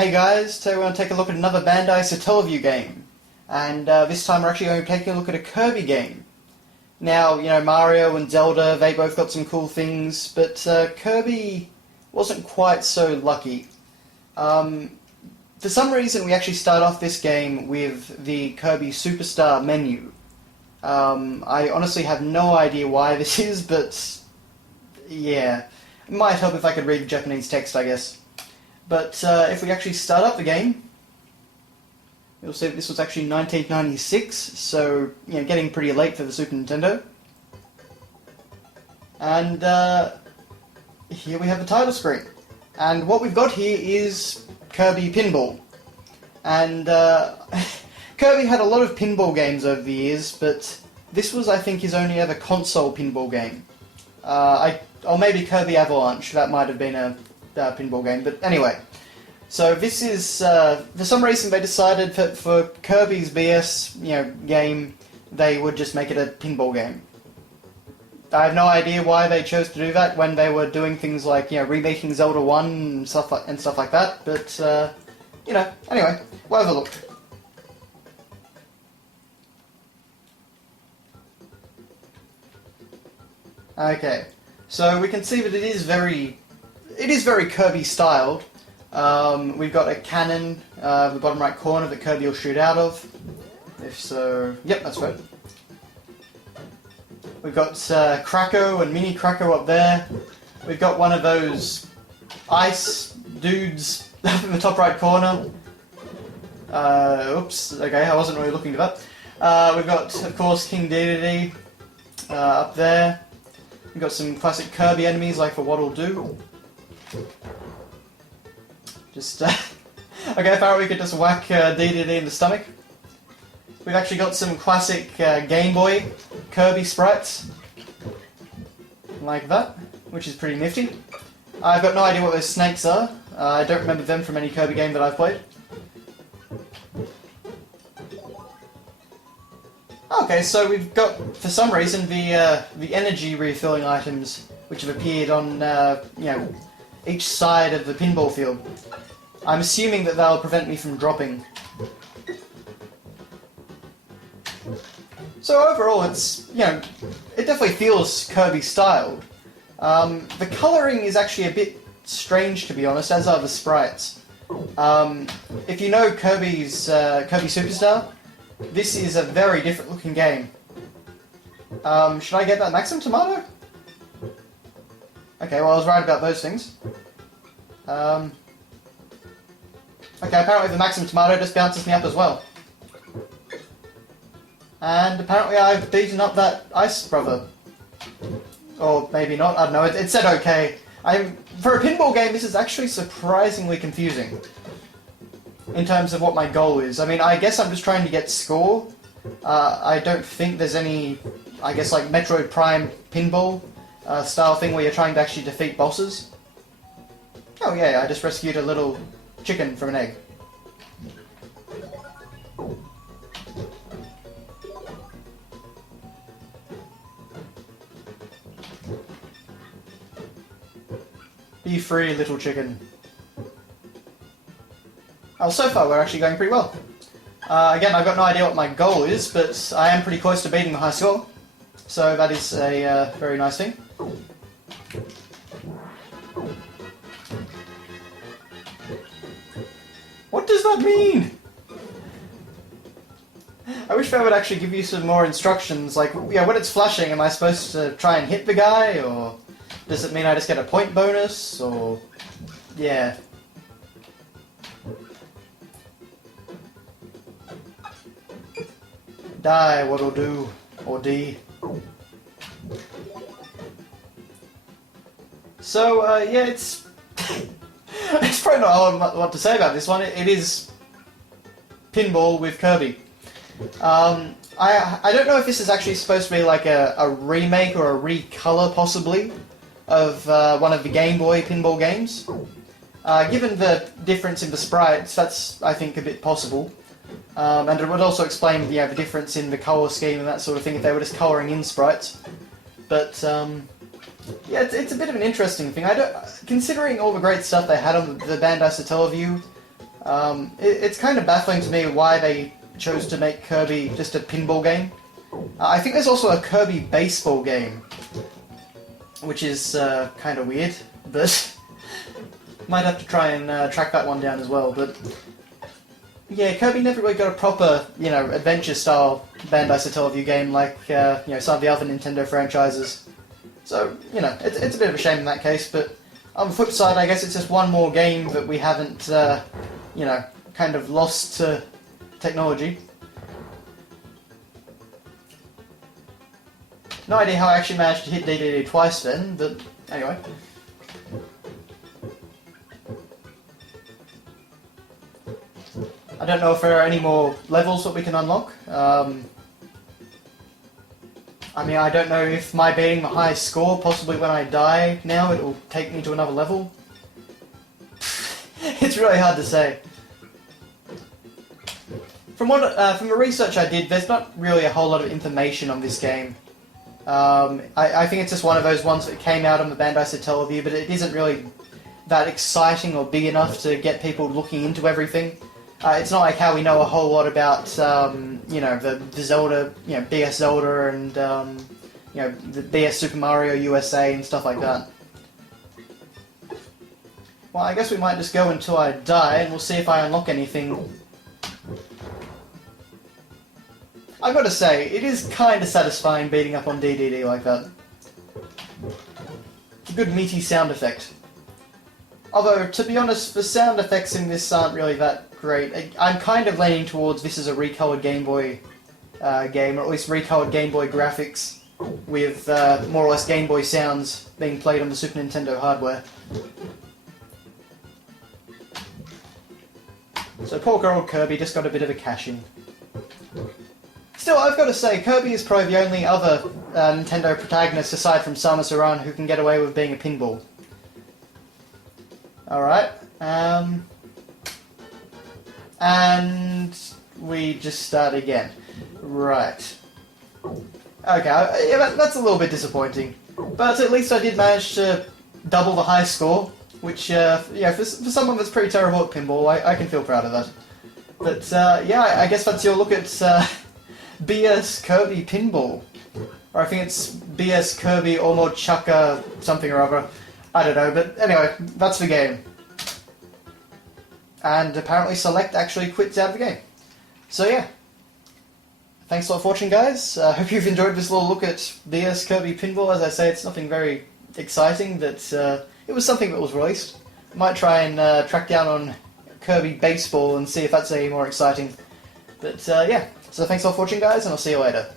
Hey guys, today we're going to take a look at another Bandai Satellaview game. And this time we're actually going to take a look at a Kirby game. Now, you know, Mario and Zelda, they both got some cool things, but Kirby wasn't quite so lucky. For some reason we actually start off this game with the Kirby Superstar menu. I honestly have no idea why this is, but yeah. It might help if I could read Japanese text, I guess. But if we actually start up the game, you'll see that this was actually 1996, so you know, getting pretty late for the Super Nintendo. And here we have the title screen. And what we've got here is Kirby Pinball. And Kirby had a lot of pinball games over the years, but this was, I think, his only ever console pinball game. Or maybe Kirby Avalanche, that might have been a pinball game, but anyway. So this is, for some reason they decided for Kirby's BS game, they would just make it a pinball game. I have no idea why they chose to do that when they were doing things like, remaking Zelda 1 and stuff like that, but, anyway, we'll have a look. Okay, so we can see that it is very Kirby styled. We've got a cannon in the bottom right corner that Kirby will shoot out of. If so, yep, that's right. We've got Kracko and Mini Kracko up there. We've got one of those ice dudes up in the top right corner. Oops, okay, I wasn't really looking at that. We've got, of course, King Dedede up there. We've got some classic Kirby enemies like for Waddle Doo. Just, okay, apparently we could just whack Dedede in the stomach. We've actually got some classic Game Boy Kirby sprites. Like that, which is pretty nifty. I've got no idea what those snakes are. I don't remember them from any Kirby game that I've played. Okay, so we've got, for some reason, the energy refilling items which have appeared on, each side of the pinball field. I'm assuming that they'll prevent me from dropping. So overall, it's, it definitely feels Kirby styled. The colouring is actually a bit strange, to be honest, as are the sprites. If you know Kirby Superstar, this is a very different looking game. Should I get that Maximum Tomato? Okay, well I was right about those things. Okay, apparently the Maximum Tomato just bounces me up as well. And apparently I've beaten up that ice brother. Or maybe not, I don't know, it said okay. For a pinball game, this is actually surprisingly confusing in terms of what my goal is. I mean, I guess I'm just trying to get score. I don't think there's any, I guess, like Metroid Prime pinball style thing where you're trying to actually defeat bosses. Oh yeah, I just rescued a little chicken from an egg. Be free, little chicken. Well, so far we're actually going pretty well. Again, I've got no idea what my goal is, but I am pretty close to beating the high score. So that is a very nice thing. What does that mean? I wish they would actually give you some more instructions, like, when it's flashing, am I supposed to try and hit the guy, or does it mean I just get a point bonus, or... yeah. Die, Waddle Doo, or D. So, yeah, it's... it's probably not what to say about this one. It is pinball with Kirby. I don't know if this is actually supposed to be like a remake or a recolor, possibly, of one of the Game Boy pinball games. Given the difference in the sprites, that's, I think, a bit possible. And it would also explain the difference in the colour scheme and that sort of thing if they were just colouring in sprites. But Yeah, it's a bit of an interesting thing. Considering all the great stuff they had on the Bandai Satellaview, It's kind of baffling to me why they chose to make Kirby just a pinball game. I think there's also a Kirby baseball game, which is kind of weird, but might have to try and track that one down as well. But yeah, Kirby never really got a proper, adventure-style Bandai Satellaview game like, some of the other Nintendo franchises. So, it's a bit of a shame in that case, but on the flip side, I guess it's just one more game that we haven't, kind of lost to technology. No idea how I actually managed to hit DDD twice then, but anyway. I don't know if there are any more levels that we can unlock. I mean, I don't know if my beating the highest score, possibly when I die now, it will take me to another level. It's really hard to say. From the research I did, there's not really a whole lot of information on this game. I think it's just one of those ones that came out on the Bandai Satellaview, but it isn't really that exciting or big enough to get people looking into everything. It's not like how we know a whole lot about, the Zelda, BS Zelda and, the BS Super Mario USA and stuff like that. Well, I guess we might just go until I die, and we'll see if I unlock anything. I've got to say, it is kind of satisfying beating up on DDD like that. It's a good meaty sound effect. Although, to be honest, the sound effects in this aren't really that great. I'm kind of leaning towards this is a recolored Game Boy game, or at least recolored Game Boy graphics, with more or less Game Boy sounds being played on the Super Nintendo hardware. So poor girl old Kirby just got a bit of a cash-in. Still, I've got to say, Kirby is probably the only other Nintendo protagonist aside from Samus Aran who can get away with being a pinball. Alright, and we just start again. Right. Okay, yeah, that's a little bit disappointing. But at least I did manage to double the high score, which, for someone that's pretty terrible at pinball, I can feel proud of that. But, I guess that's your look at BS Kirby Pinball. Or I think it's BS Kirby Omo Chaka something or other. I don't know, but anyway, that's the game. And apparently Select actually quits out of the game. So yeah. Thanks a lot for watching, guys. I hope you've enjoyed this little look at BS Kirby Pinball. As I say, it's nothing very exciting, but it was something that was released. I might try and track down on Kirby Baseball and see if that's any more exciting. But yeah, so thanks a lot for watching, guys, and I'll see you later.